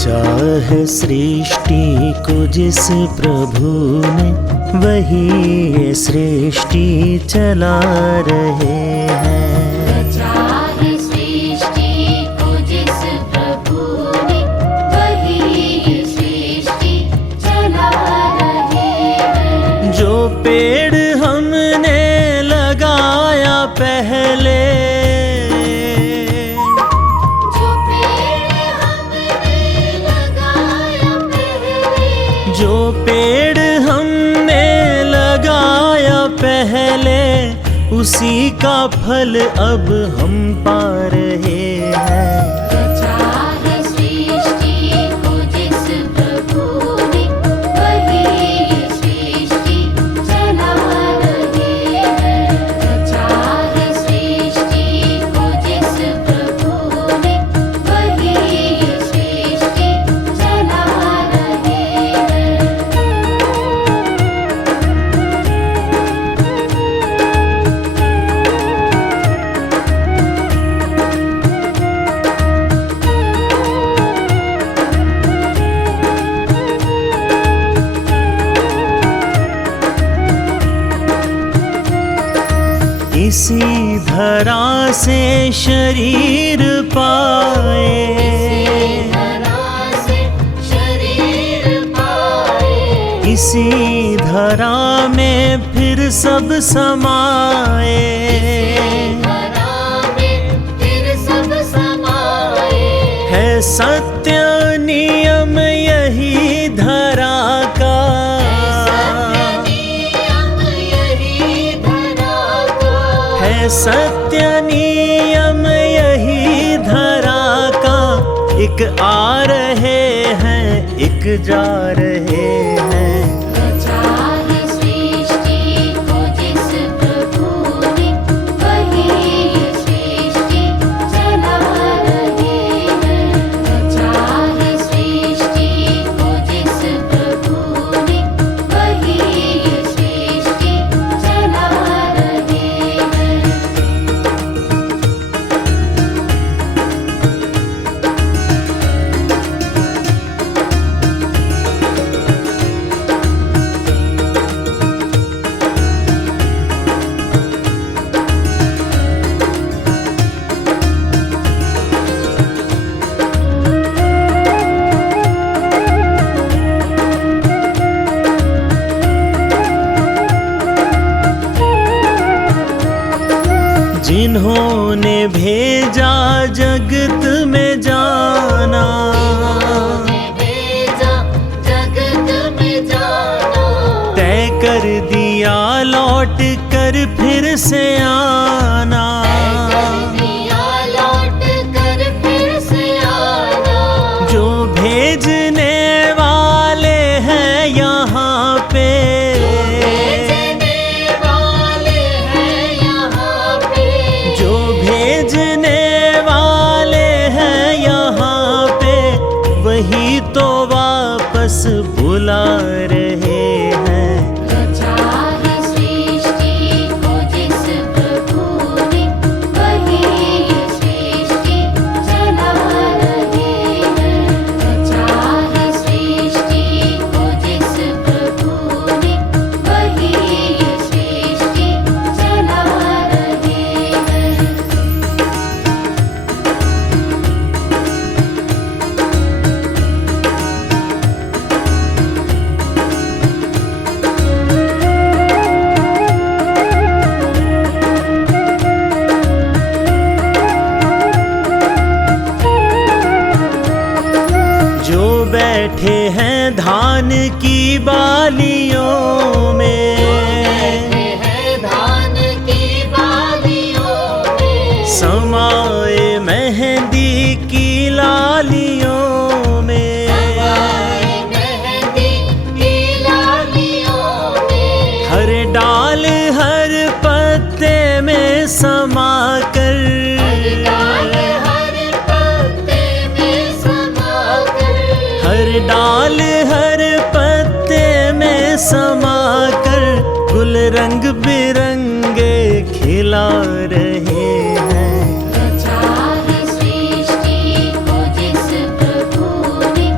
रचा है सृष्टि को जिस प्रभु ने, वही ये सृष्टि चला रहे हैं। रचा है सृष्टि को जिस प्रभु ने, वही ये सृष्टि चला रहे हैं। जो पेड़ हमने लगाया पहले, जो पेड़ हमने लगाया पहले, उसी का फल अब हम पा रहे हैं। रचा है सृष्टि को जिस प्रभु ने, वही ये सृष्टि चला रहे हैं। रचा है सृष्टि को जिस प्रभु ने, वही ये सृष्टि चला रहे हैं। इसी धरा से शरीर पाए, धरा से शरीर पाए, इसी धरा में फिर सब समाए। धरा में फिर सब समाए। है सत्य नियम यही धरा का, सत्य नियम यही धरा का। एक आ रहे हैं, एक जा रहे हैं। रचा है सृष्टि को जिस प्रभु ने, वही ये सृष्टि चला रहे हैं। रचा है सृष्टि को जिस प्रभु ने, वही ये सृष्टि चला रहे हैं। जिन्होंने भेजा जगत में जाना, भेजा जगत में जाना, तय कर दिया लौट कर फिर से आना। दिया लौट कर फिर से आना। जो भेजने वाले हैं यहाँ पे, जो भेजने वाले हैं यहाँ पे, वही तो वापस बुला रहे हैं। रचा है सृष्टि को जिस प्रभु ने, वही ये सृष्टि चला रहे हैं। रचा है सृष्टि को जिस प्रभु ने, वही ये सृष्टि चला रहे हैं। जो बैठे हैं धान की बालियों में, है धान की बालियों में, समाए मेहंदी की लालियों में। मेहंदी की लालियों में, हर डाल हर पत्ते में समा कर, हर पत्ते में समा कर, हर डाल हर पत्ते में समा कर, गुल रंग बिरंगे खिला रहे हैं। रचा है सृष्टि को जिस प्रभु ने,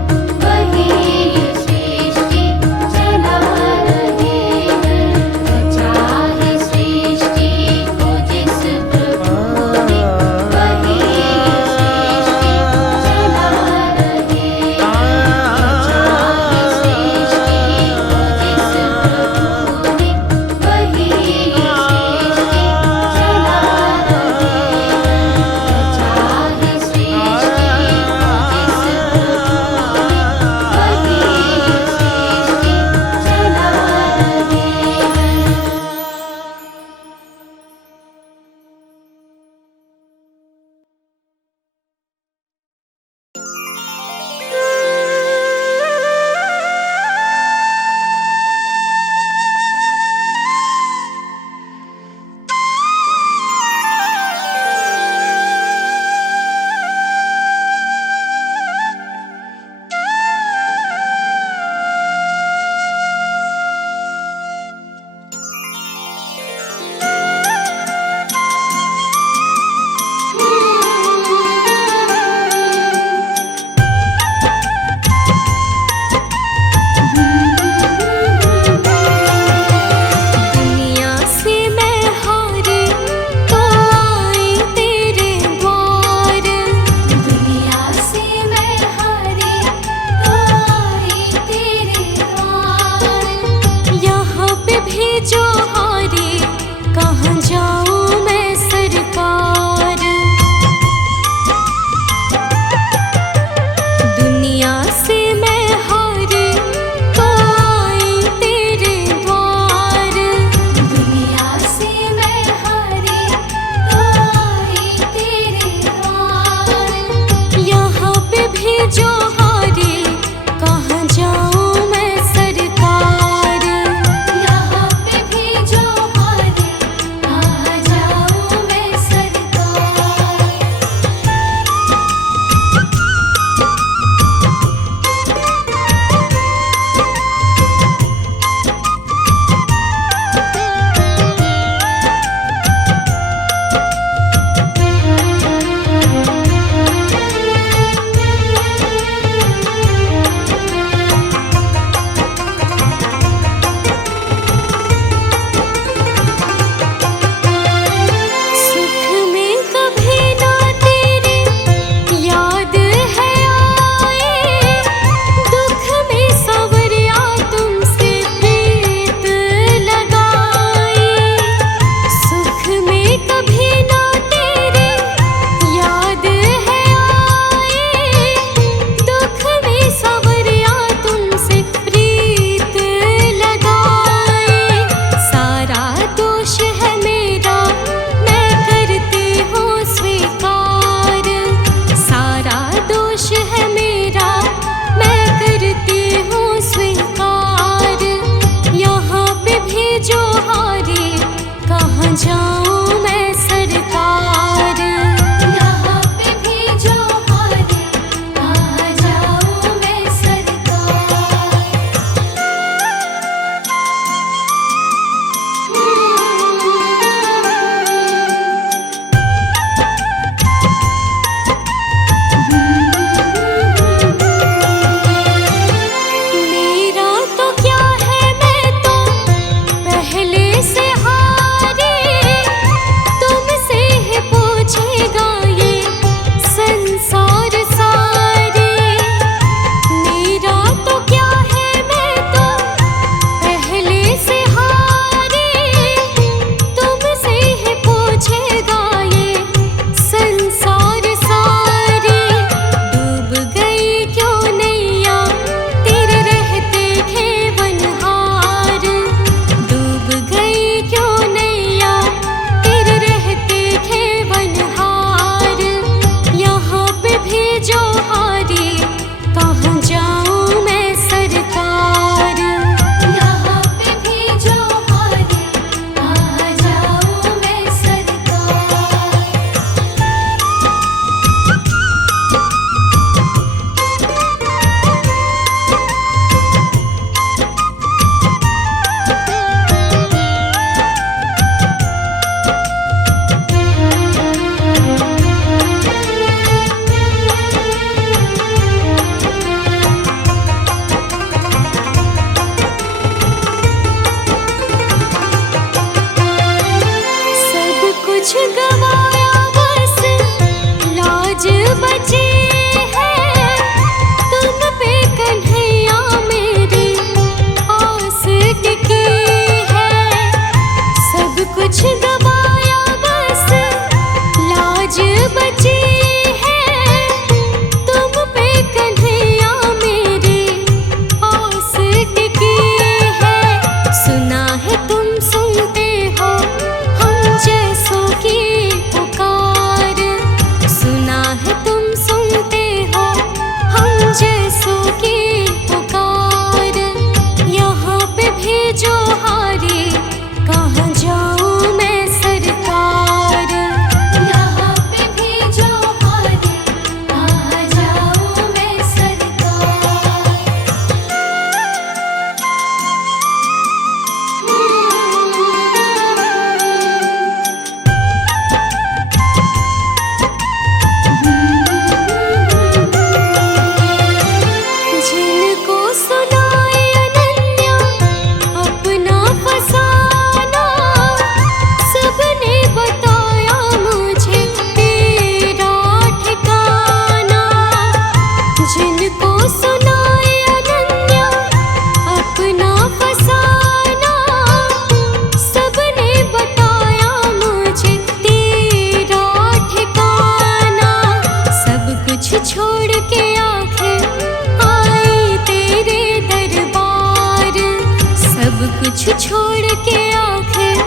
कुछ छोड़ के आखिर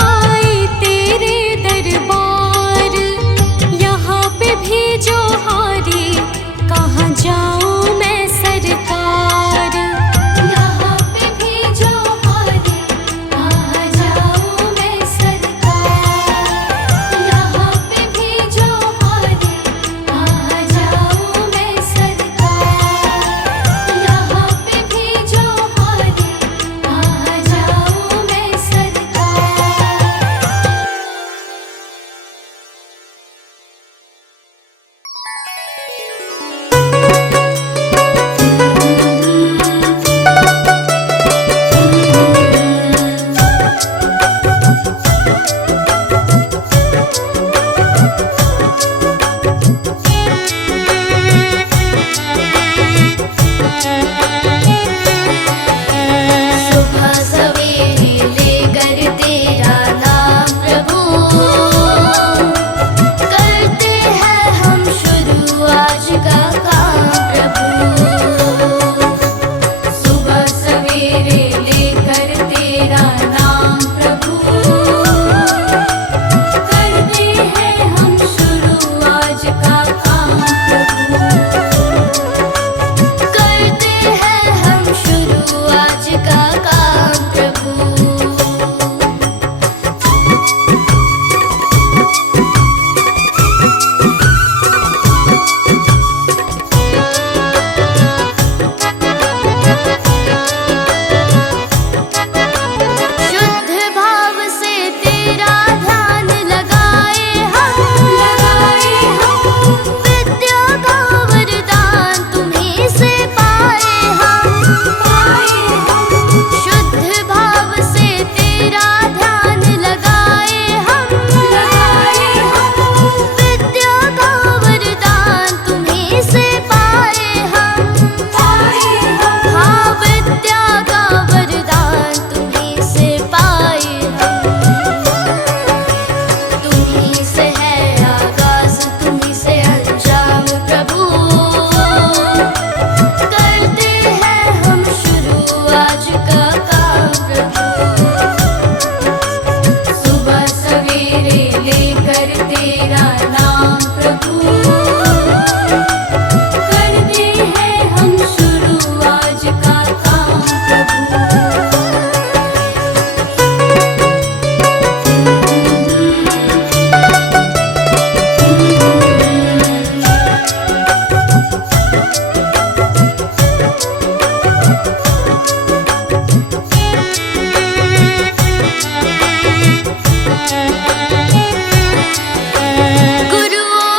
आई तेरे दरबार। यहाँ पे भी जो हारी, कहाँ जाऊँ मैं सरकार। यहाँ पे भी जो हारी, कहाँ जाऊँ मैं सरकार। यहाँ पे भी जो हारी, कहाँ जाऊँ मैं सरकार। यहाँ पे भी जो हारी, कहाँ जाऊँ मैं सरकार। सुबह सवेरे लेकर तेरा नाम प्रभु, करते हैं हम शुरू आज का काम प्रभु। सुबह सवेरे लेकर तेरा नाम प्रभु, करते हैं हम शुरू आज का काम प्रभु। करते हैं हम शुरू आज का काम प्रभु। शुद्ध भाव से तेरा ध्यान लगाए हम, विद्या का वरदान तुम्हीं से पाए हम। शुद्ध भाव से तेरा ध्यान लगाए हम, विद्या का वरदान तुम्हीं से पाए हम। हाँ, विद्या का वरदान तुम्हीं से पाए हम। तुम्हीं से है आगाज, तुम्हीं से अंजाम प्रभु। करते हैं हम शुरू आज का काम प्रभु। सुबह सवेरे लेकर तेरा नाम प्रभु, करते हैं हम शुरू आज का काम प्रभु। गुरुओं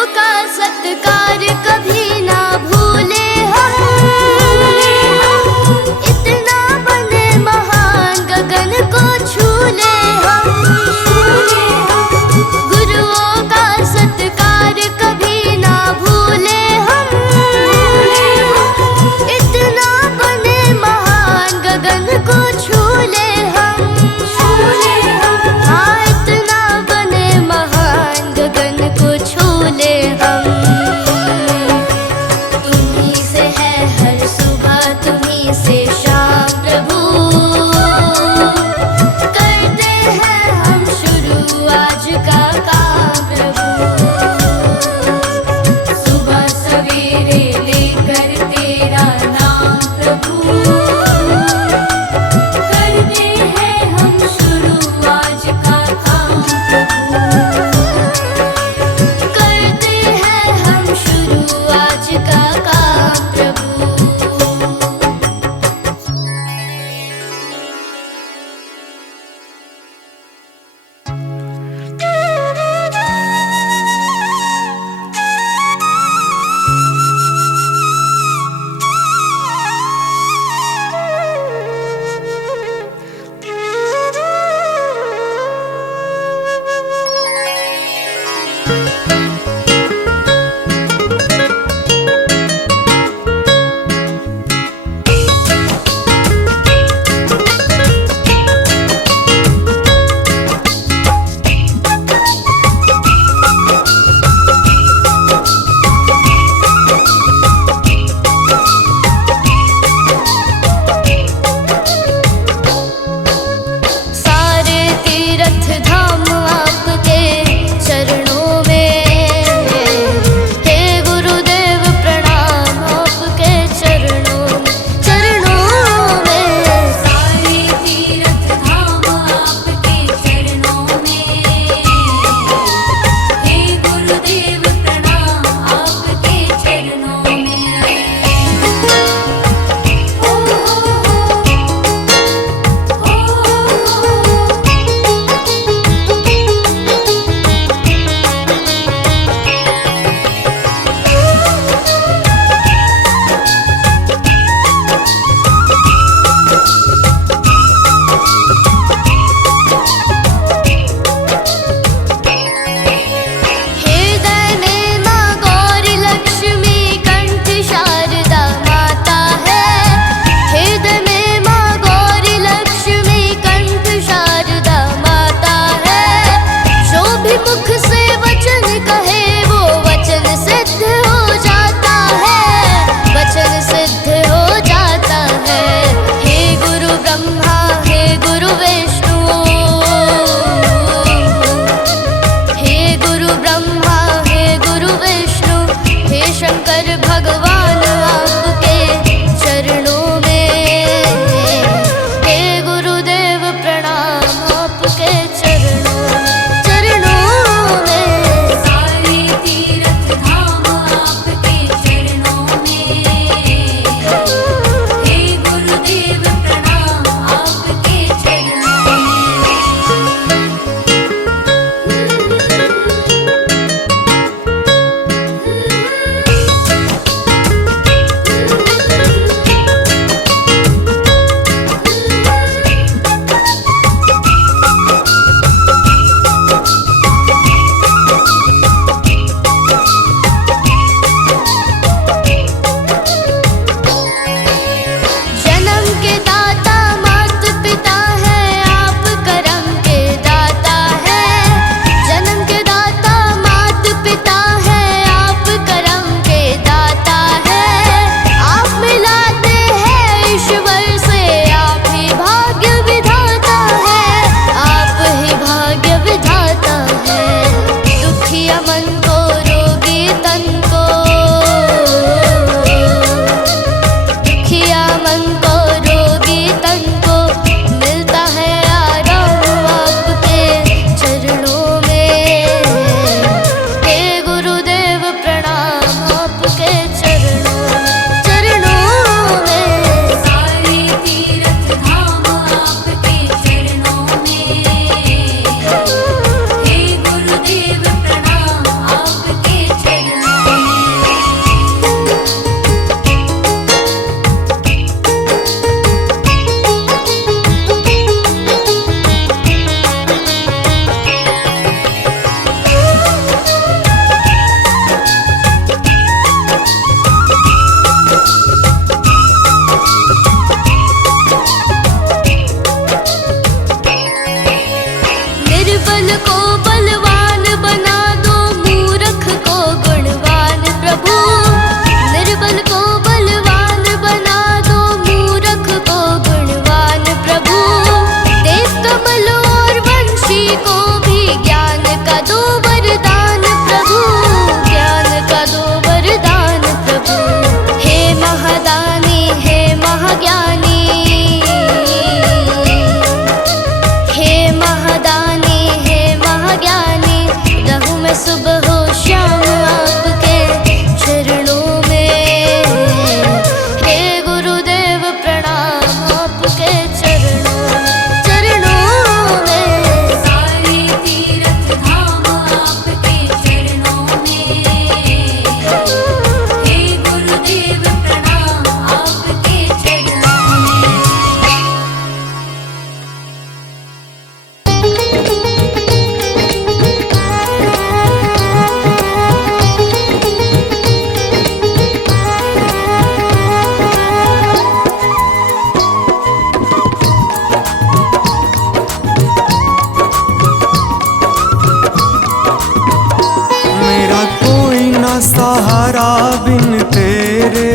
सहारा बिन तेरे,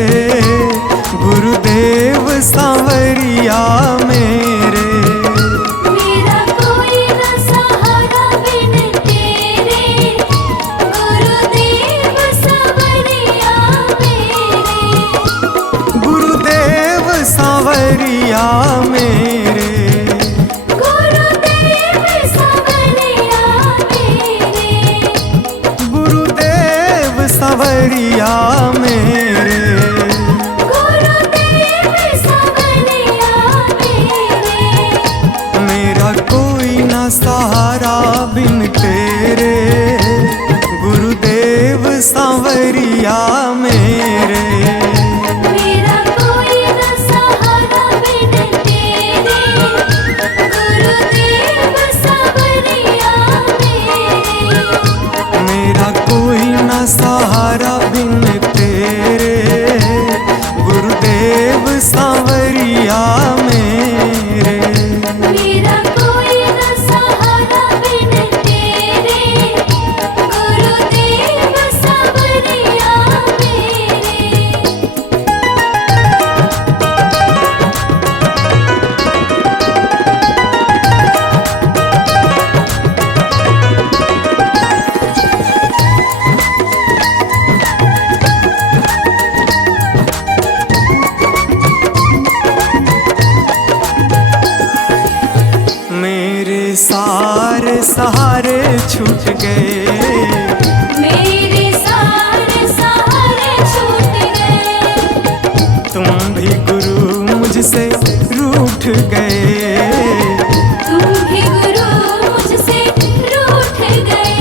गुरुदेव सांवरिया मेरे। मेरा कोई न सहारा बिन तेरे, गुरुदेव सांवरिया मेरे। गुरुदेव सांवरिया मेरे। गुरुदेव सांवरिया मेरे। गुरुदेव सांवरिया मेरे। गुरुदेव सांवरिया मेरे। मेरा कोई ना सहारा बिन तेरे, गुरुदेव सांवरिया मेरे। मेरा कोई न सहारा बिन तेरे, गुरुदेव सांवरिया मेरे। मेरा कोई ना सहारा बिन तेरे, गुरुदेव सांवरिया मेरे। मेरा कोई न सहारा बिन तेरे, गुरुदेव सांवरिया मेरे। मेरे सारे सहारे छूट गए, मेरे सारे सहारे छूट गए। तुम भी गुरु मुझसे रूठ गए। तुम भी गुरु मुझसे रूठ गए।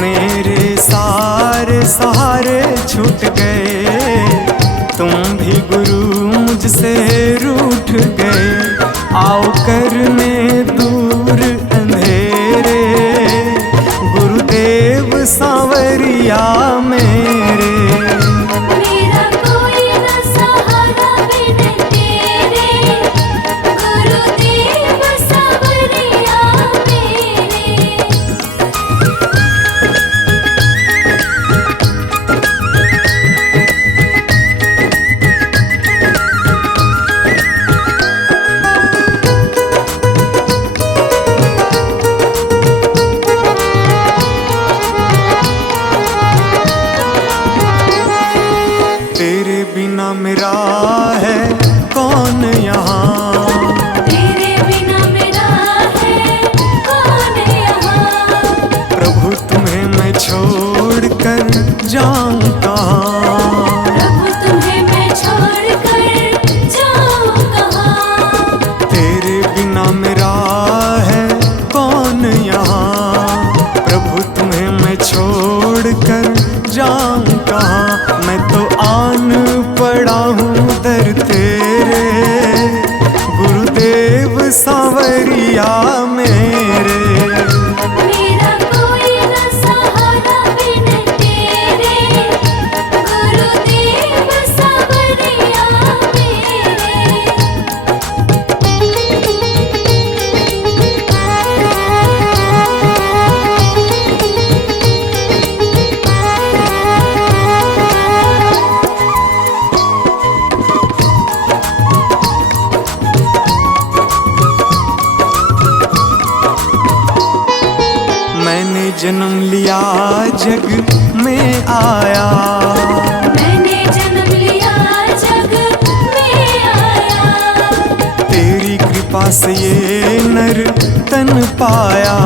मेरे सारे सहारे छूट गए, तुम भी गुरु मुझसे रूठ गए। आओ करने दूर अंधेरे, गुरुदेव सांवरिया मेरे। मेरा कोई न सहारा बिन तेरे, गुरुदेव सांवरिया मेरे। तेरे बिना मेरा है कौन यहाँ, तेरे बिना मेरा है कौन यहाँ। प्रभु तुम्हें मैं छोड़ कर जाऊं कहाँ। प्रभु तुम्हें मैं छोड़ कर जाऊं कहाँ। तेरे बिना मेरा है कौन यहाँ, प्रभु तुम्हें मैं छोड़ कर जाऊं कहाँ। मैं तो आन पड़ा हूँ दर तेरे, गुरुदेव सांवरिया मेरे। मेरा कोई न सहारा बिन तेरे, गुरुदेव सांवरिया मेरे। मैंने जन्म लिया जग में आया, मैंने जन्म लिया जग में आया। तेरी कृपा से ये नर तन पाया।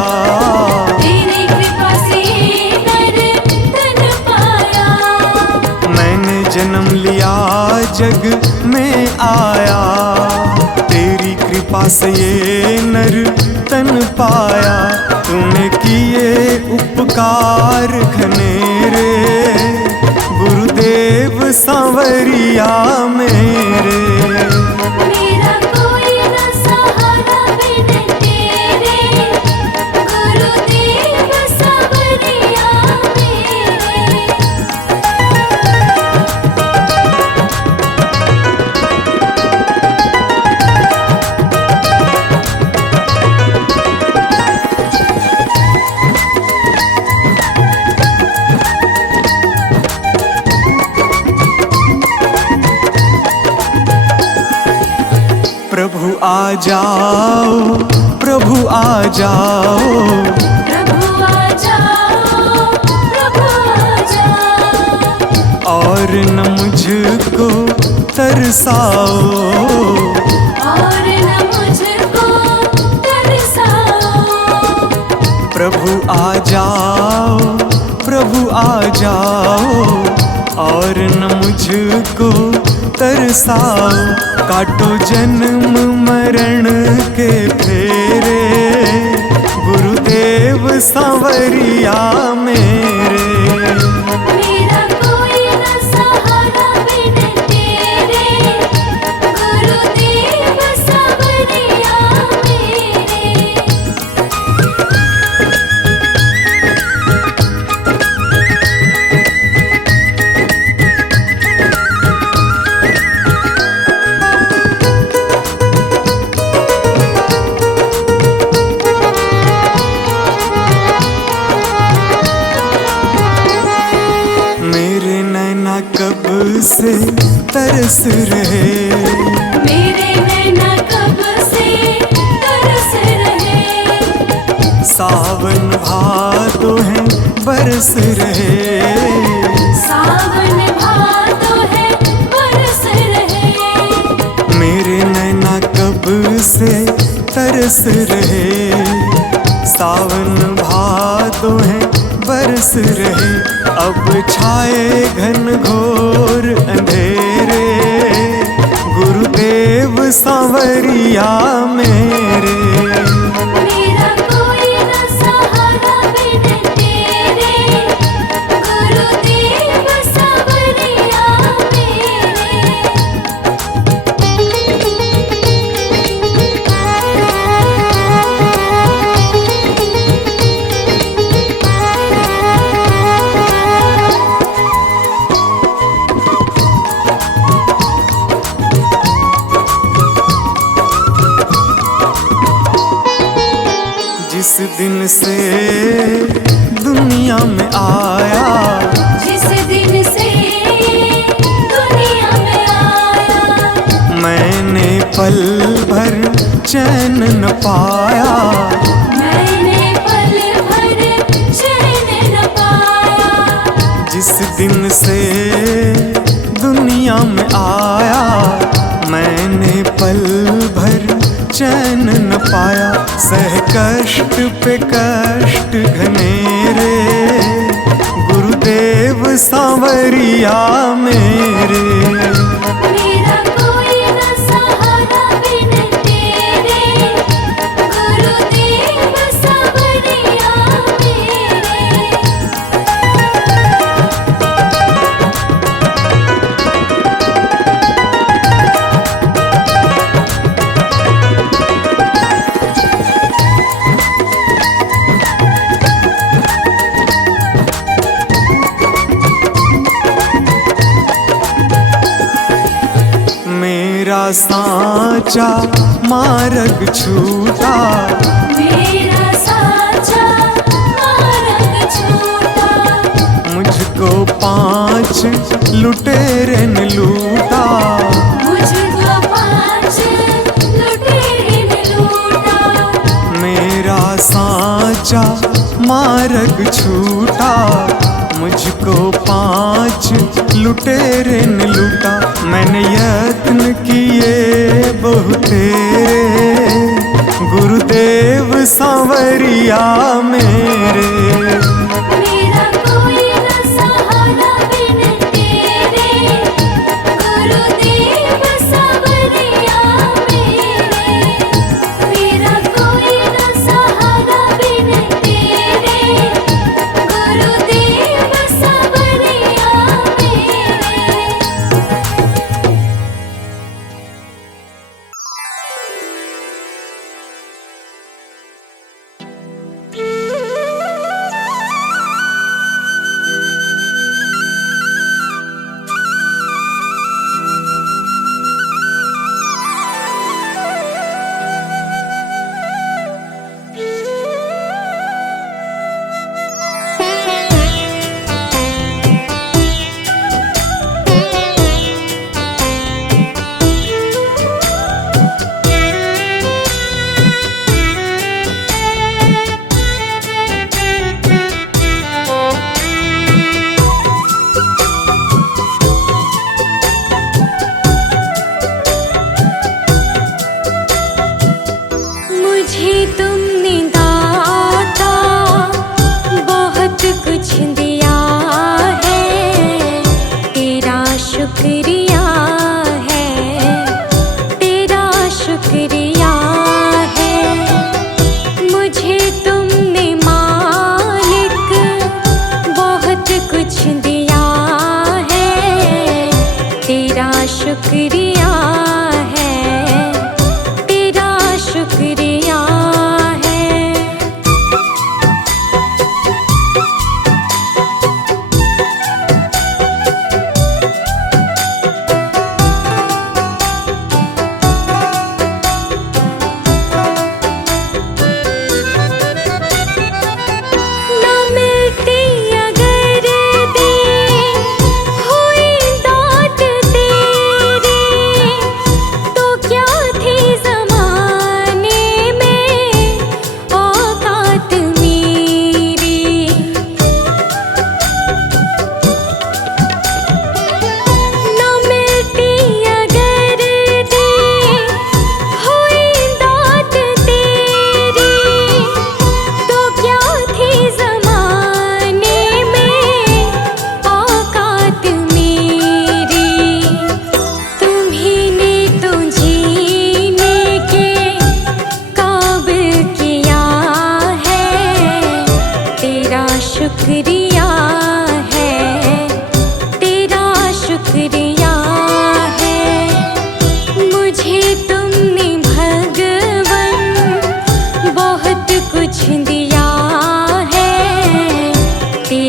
तेरी कृपा से नर तन पाया। मैंने जन्म लिया जग में आया, तेरी कृपा से ये नर तन पाया। तूने किए उपकार घनेरे, गुरुदेव सांवरिया मेरे। मेरा कोई न सहारा बिन तेरे, गुरुदेव सांवरिया मेरे। आ जाओ, प्रभु आ जाओ, प्रभु आ जाओ, प्रभु आ जाओ। और न मुझको तरसाओ, और न मुझको तरसाओ। प्रभु आ जाओ, प्रभु आ जाओ, और न मुझको तरसाओ। काटो जन्म मरण के फेरे, गुरुदेव सांवरिया मेरे। मेरा कोई न सहारा बिन तेरे, गुरुदेव सांवरिया मेरे। मेरे नैना कब से तरस रहे, मेरे नैना कब से तरस रहे। सावन भादो है बरस रहे, सावन भादो है बरस रहे। मेरे नैना कब से तरस रहे। सावन भादो है बरस रहे। अब छाए घन घोर अंधेरे, गुरुदेव सांवरिया मेरे। मेरा कोई न सहारा बिन तेरे, गुरुदेव सांवरिया जिस दिन से दुनिया में आया, जिस दिन से दुनिया में आया। मैंने पल भर चैन न पाया। मैंने पल भर चैन न पाया। जिस दिन से दुनिया में आया, मैंने पल भर चैन न पाया। सह कष्ट पे कष्ट घनेरे, गुरुदेव सांवरिया मेरे। मेरा कोई न सहारा बिन तेरे, गुरुदेव सांवरिया मेरे। मेरा सांचा मार्ग छूटा, मेरा साचा मार्ग छूटा। मुझको 5 लुटेरे ने लूटा। मुझको 5 लुटेरे ने लूटा। मेरा सांचा मार्ग छूटा, मुझको 5 लुटेरे ने लूटा। मैंने यत्न किए बहुतेरे, गुरुदेव सांवरिया मेरे। मेरा कोई न सहारा बिन तेरे, गुरुदेव सांवरिया मेरे। मेरा कोई न सहारा बिन तेरे, गुरुदेव सांवरिया मेरे।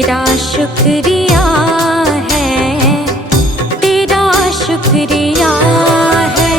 तेरा शुक्रिया है, तेरा शुक्रिया है।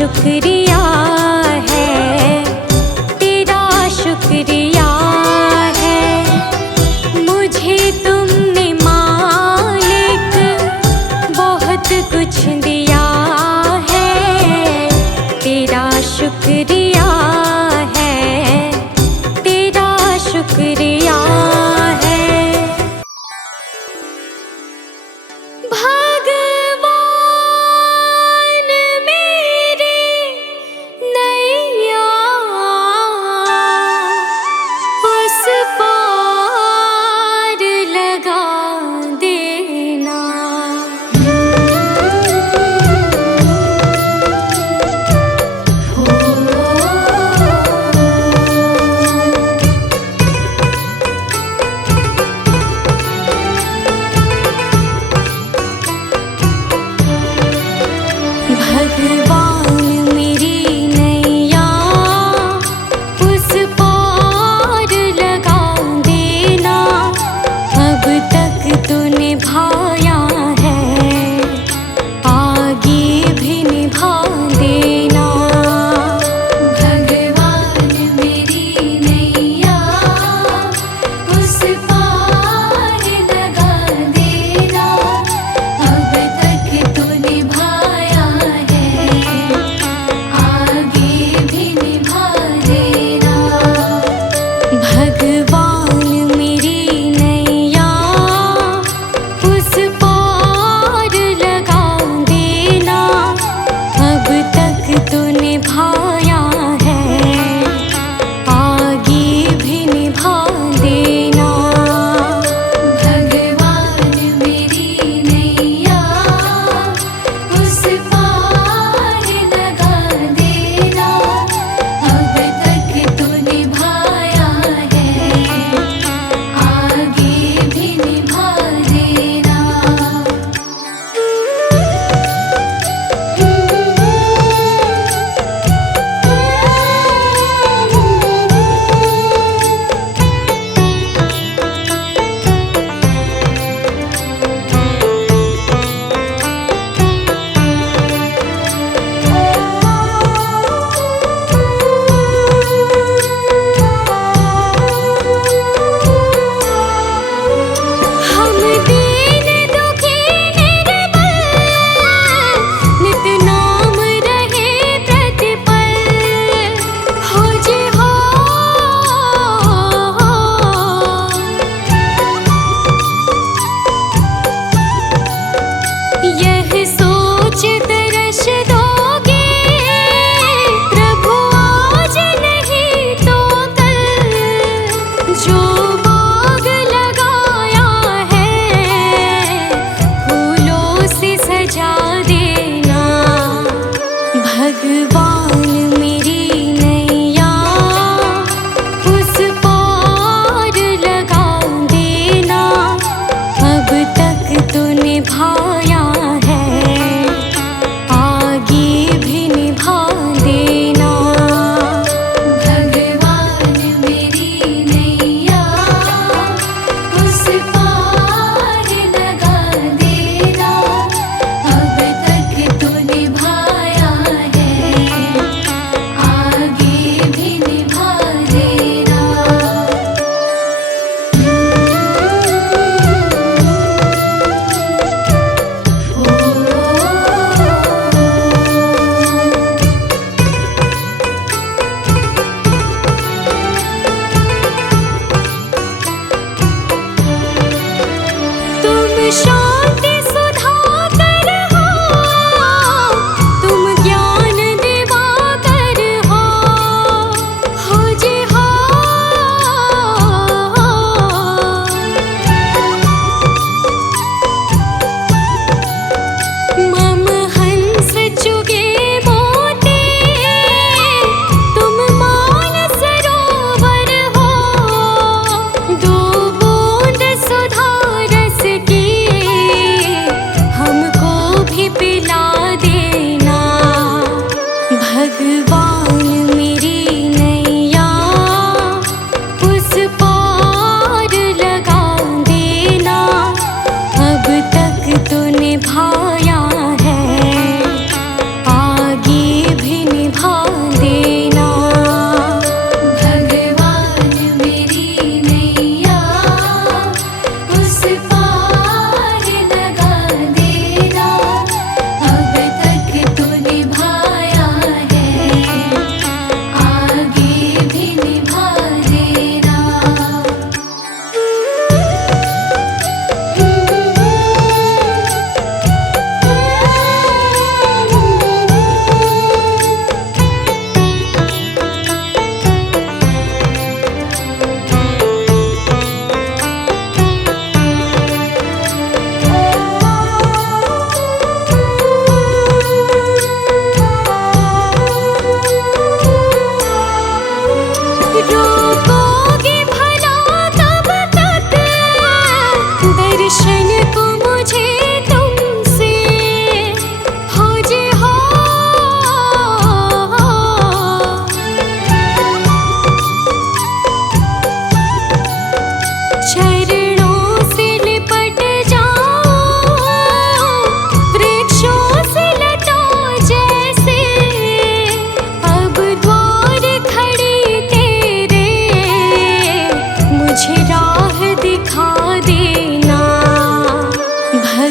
शुक्रिया है, तेरा शुक्रिया है। मुझे तुमने मालिक बहुत कुछ दिया है, तेरा शुक्रिया है, तेरा शुक्रिया है। निभाया है, आगे भी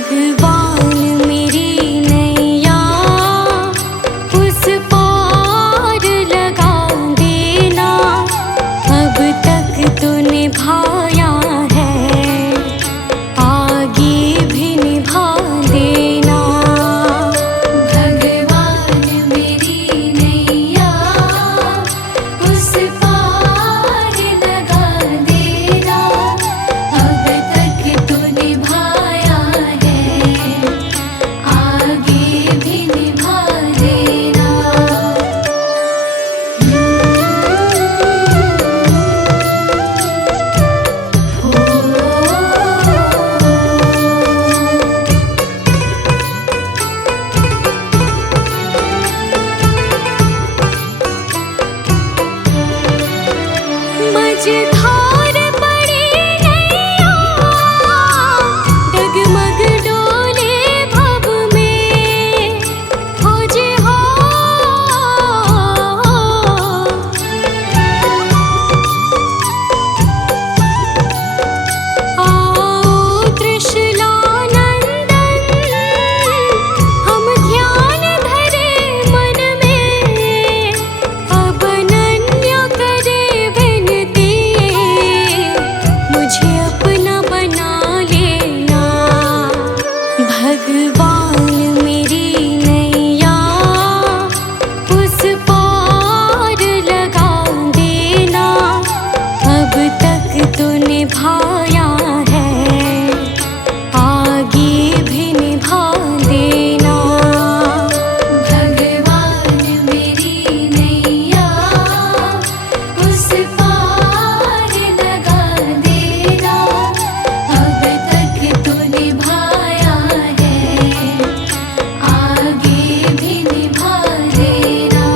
भगवान मेरी नैया उस पार लगा देना, अब तक तो निभाया है, आगे भी निभा देना। भगवान मेरी नैया उस पार लगा देना, अब तक तो निभाया है, आगे भी निभा देना। मझधार पड़ी नैया, डगमग डोले भव में, खोजे हो आओ त्रिशूलानंदन, हम ध्यान धरे मन में, अब अनन्य करे विनती, मुझे अपना बना लेना। भगवान मेरी नैया उस पार लगा देना, अब तक तो निभाया है, आगे भी निभा देना। भगवान मेरी नैया उस पार लगा देना, अब तक तो निभाया है, आगे भी निभा देना।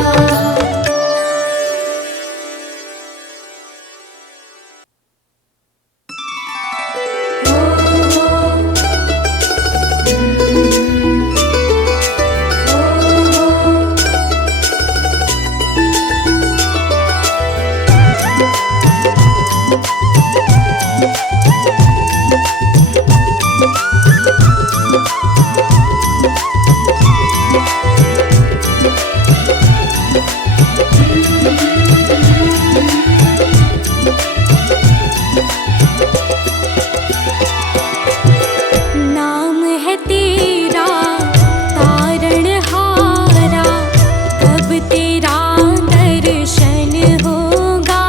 नाम है तेरा तारणहारा, कब तेरा दर्शन होगा,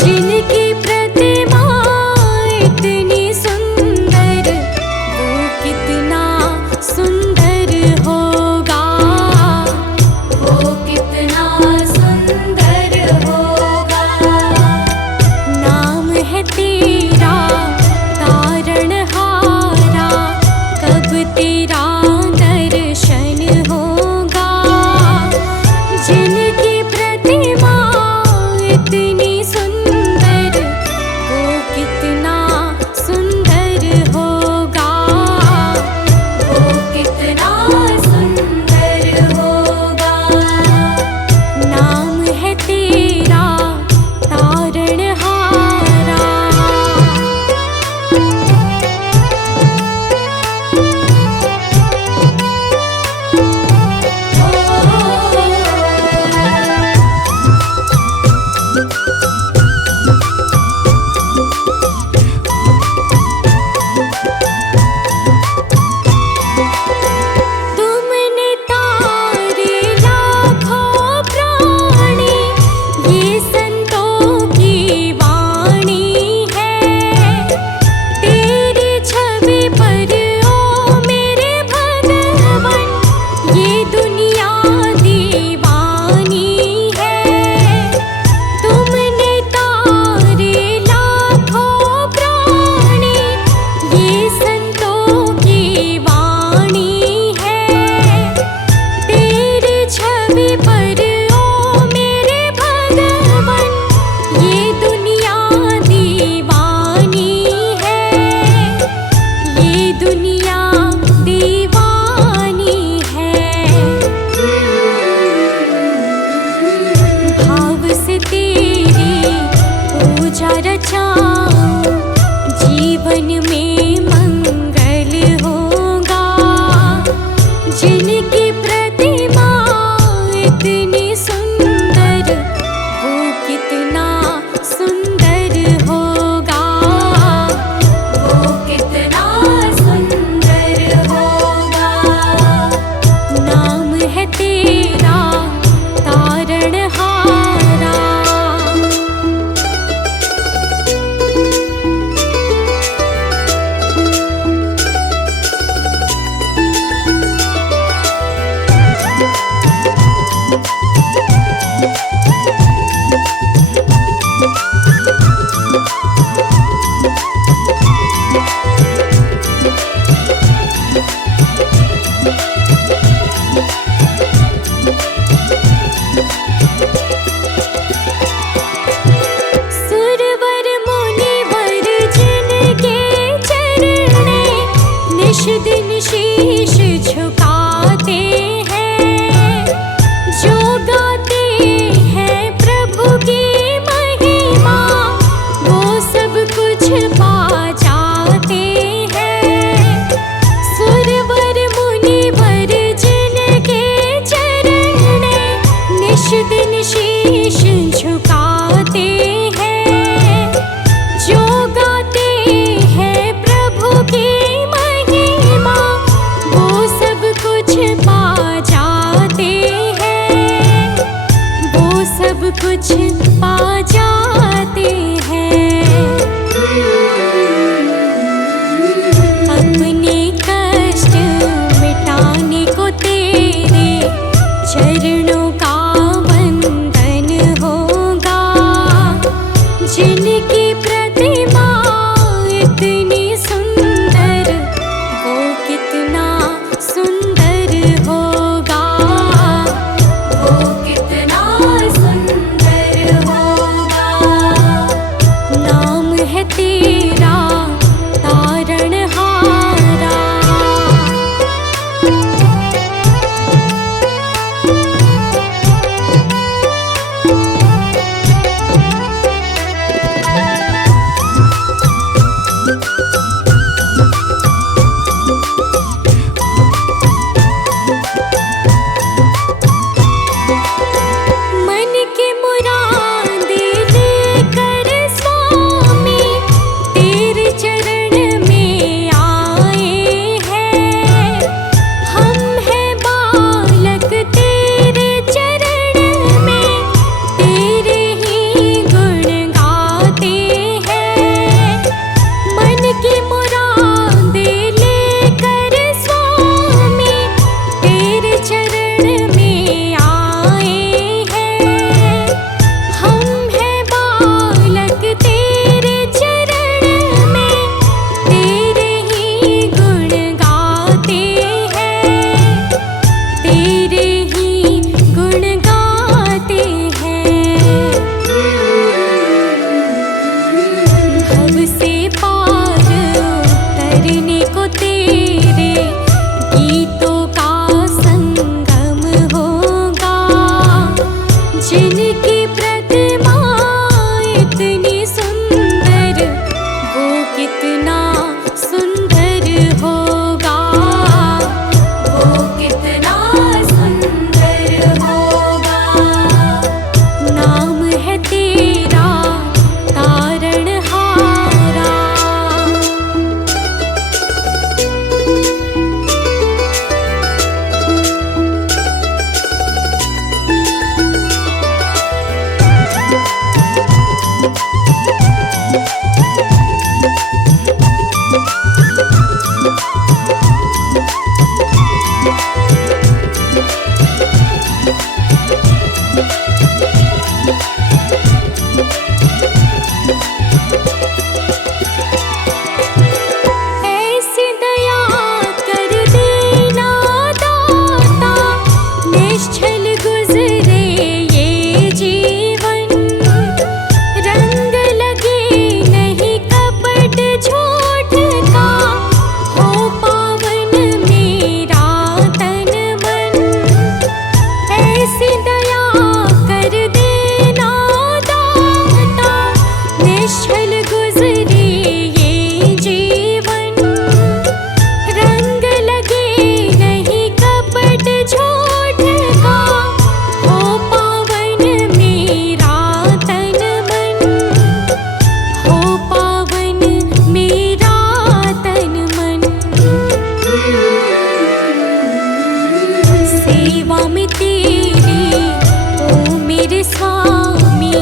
जिनकी प्रतिमा इतनी सुंदर, वो कितना सुंदर होगा, वो कितना सुंदर होगा। नाम है तेरा तारणहारा, कब तेरा दर्शन होगा, जिनकी प्रतिमा इतनी सुंदर, वो कितना सुंदर होगा, वो कितना सुंदर होगा। नाम है तेरा तारणहारा। तुमने तारे लाखों प्राणी, ये संतों की वाणी है, तेरी छवि पर ओ मेरे भगवन, ये दुनिया दीवानी है। तुमने तारे लाखों प्राणी, ये संतों की वाणी है, तेरी छवि पर ओ मेरे भगवन, ये दुनिया दीवानी है, ये दुनिया दीवानी है। भाव से तेरी पूजा रचाऊं, जीवन में मंगल निश दिन शीश झुकाते हैं, जो गाते हैं प्रभु की महिमा, वो सब कुछ पा जाते हैं। सुरवर मुनिवर जिनके चरण में निश दिन शीश झुकाते हैं, जो गाते हैं प्रभु की महिमा, वो सब कुछ पा जाते हैं, वो सब कुछ पा जाते हैं। अपने कष्ट मिटाने को तेरे चरणों का वंदन होगा, जिनकी प्रतिमा इतनी सुंदर, वो कितना सुंदर होगा, वो कितना सुंदर होगा। नाम है तेरा तारणहारा। मन के मुरादे लेकर स्वामी तेरे चरण में आए हैं। हम हैं बालक तेरे चरण में, तेरे ही गुण गाते हैं। मन की मुरादे लेकर स्वामी तेरे चरण में आए हैं। हम हैं बालक तेरे चरण में, तेरे ही गुण गाते हैं, तेरे ही गुण गाते हैं। भव से पार उतरने को तेरे गीतों का संगम होगा, जिनकी प्रतिमा इतनी सुंदर, वो कितना सुंदर होगा, वो कितना सुंदर होगा। नाम है तेरा तारणहारा। ऐसी दया कर देना दाता, निश्चल गुजरे ये जीवन। रंग लगे नहीं कपट झूठ का, हो पावन मेरा तन मन। ऐसी दया कर देना दाता, निश्चल गुजरे ये जीवन। रंग लगे नहीं कपट झूठ का, हो पावन मेरा तन मन, हो पावन मेरा तन मन। सेवा में तेरी ओ मेरे स्वामी,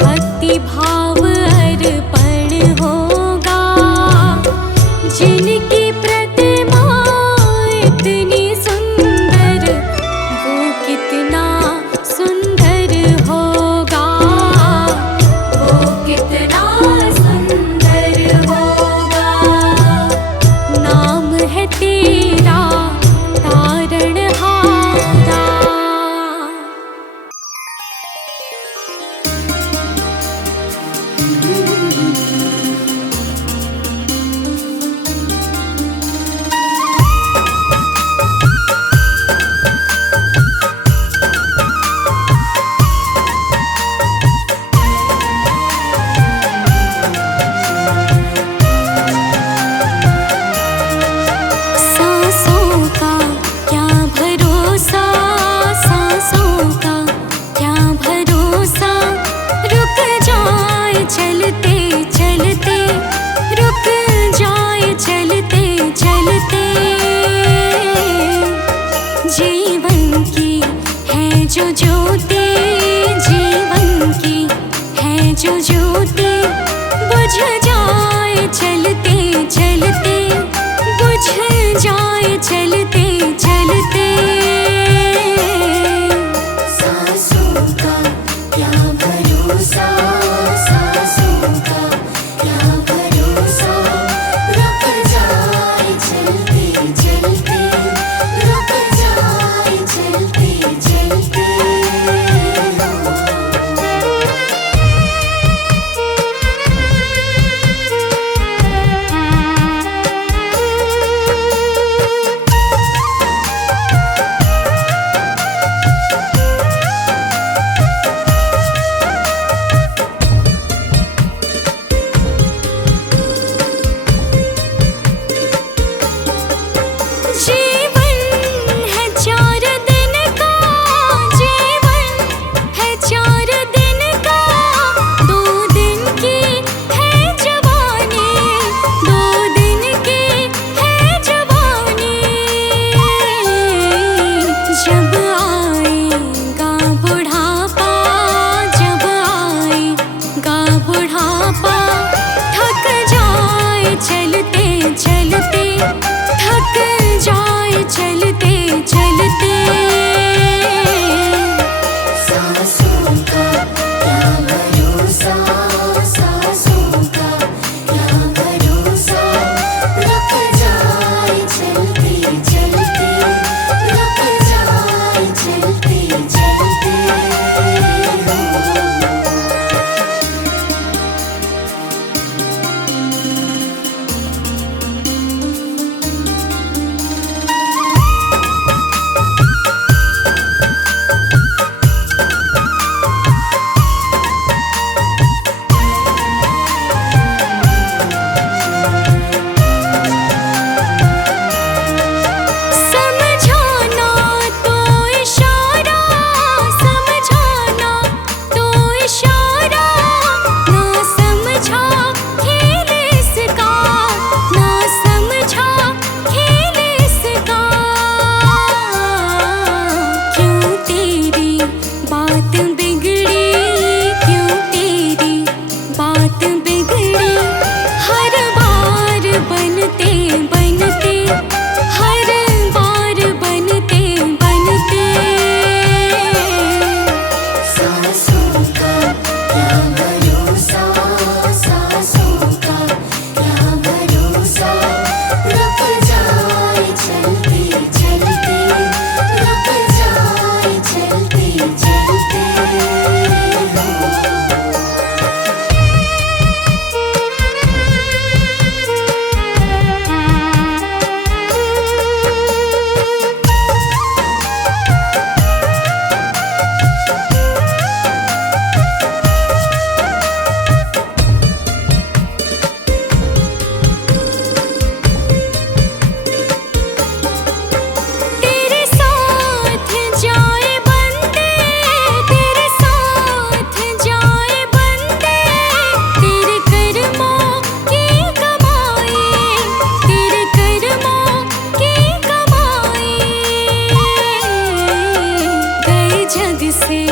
भक्ति भाव अर्पण होगा, जिनकी प्रतिमा इतनी सुंदर, वो कितना सुंदर होगा, वो कितना सुंदर होगा। नाम है तेरा तारणहारा। जो ज्योति जीवन की, है जो ज्योति बुझ जाए चलते चलते, बुझ जाए चलते चलते। सांसों का क्या भरोसा, सांसों का क्या भरोसा, रुक जाए चलते चलते, रुक जाए चलते चलते। जीवन है 4 दिन का, जीवन है 4 दिन का, 2 दिन की है जवानी, 2 दिन की है जवानी। जब आएगा बुढ़ापा, जब आएगा बुढ़ापा, थक जाए चलते चलते, थक जाए चलते चलते। सांसों का क्या भरोसा, सांसों का क्या भरोसा, रुक जाए चलते चलते, रुक जाए चलते चलते। समझाना तो इशारा, समझाना तो इशारा, ना समझा खेल इसका, ना समझा खेल इसका। क्यों तेरी बात बिगड़ी, क्यों तेरी बात बिगड़ी, हर बार बनते बनते, हर बार बनते बनते। सांसों का क्या भरोसा, सांसों का क्या भरोसा, रुक जाए चलते चलते, रुक जाए चलते चलते। तेरे साथ जाए बंदे, तेरे साथ जाए बंदे, तेरे कर्मों की कमाई, तेरे कर्मों की कमाई। गए जग से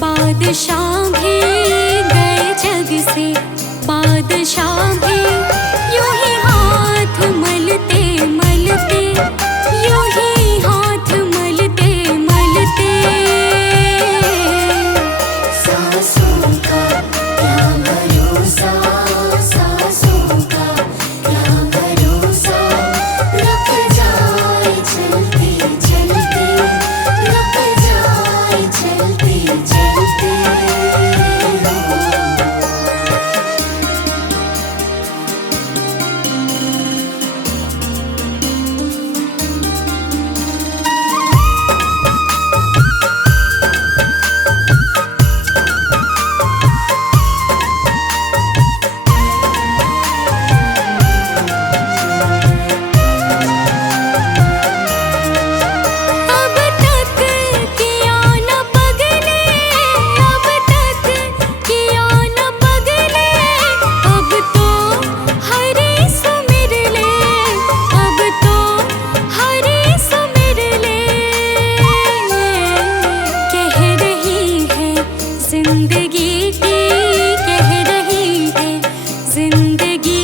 बादशाह भी, गए जग से बादशाह भी, यूं ही हाथ मलते मलते, यूं ही हाथ मलते मलते। सांसों का क्या भरोसा, सांसों का क्या भरोसा, रुक जाए चलते चलते, रुक जाए चलते चलते। जिंदगी